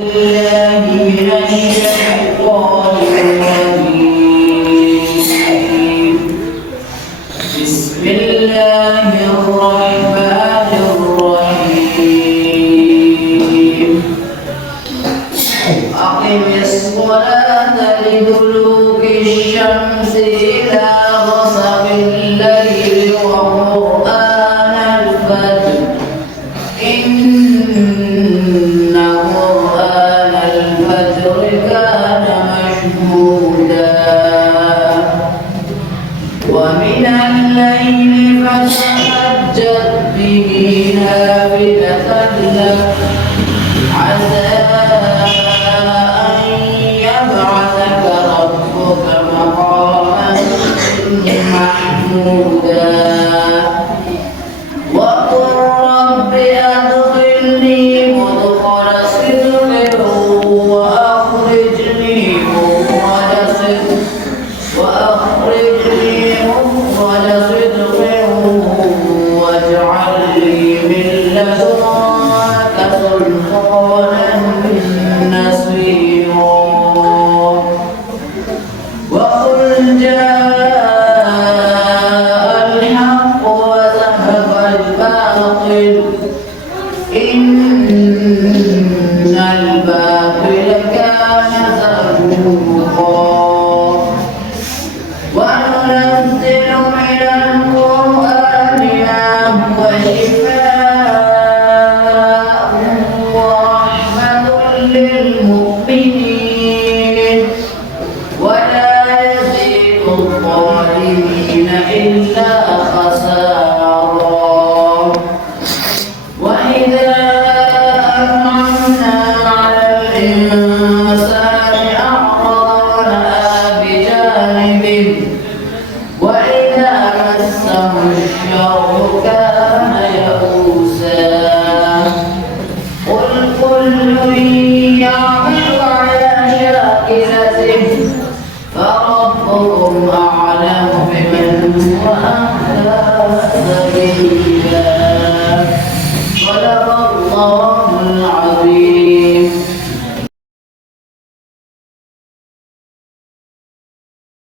الله من الشيطان الرجيم. بسم الله الرحمن الرحيم. أقم الصلاة لدلوك الشمس إلى غسق الليل وقرآن الفجر إن قرآن الفجر كان مشهودا ومن الليل فتهجد به نافلة لك عسى أن يبعثك ربك مقاما محمودا وقل رب أدخلني مدخل صدق وأخرجني مخرج صدق واجعل لي من لدنك سلطانا نصيرا وقل جاء الحق وذهب الباطل إن الباطل كان زهوقا وننزل من القرآن ما هو شفاء ورحمة للمؤمنين ولا يزيد الظالمين إلا خسارا وإذا أنعمنا على الإنسان أعرض ونأى بجانبه وإذا مسه الشر كان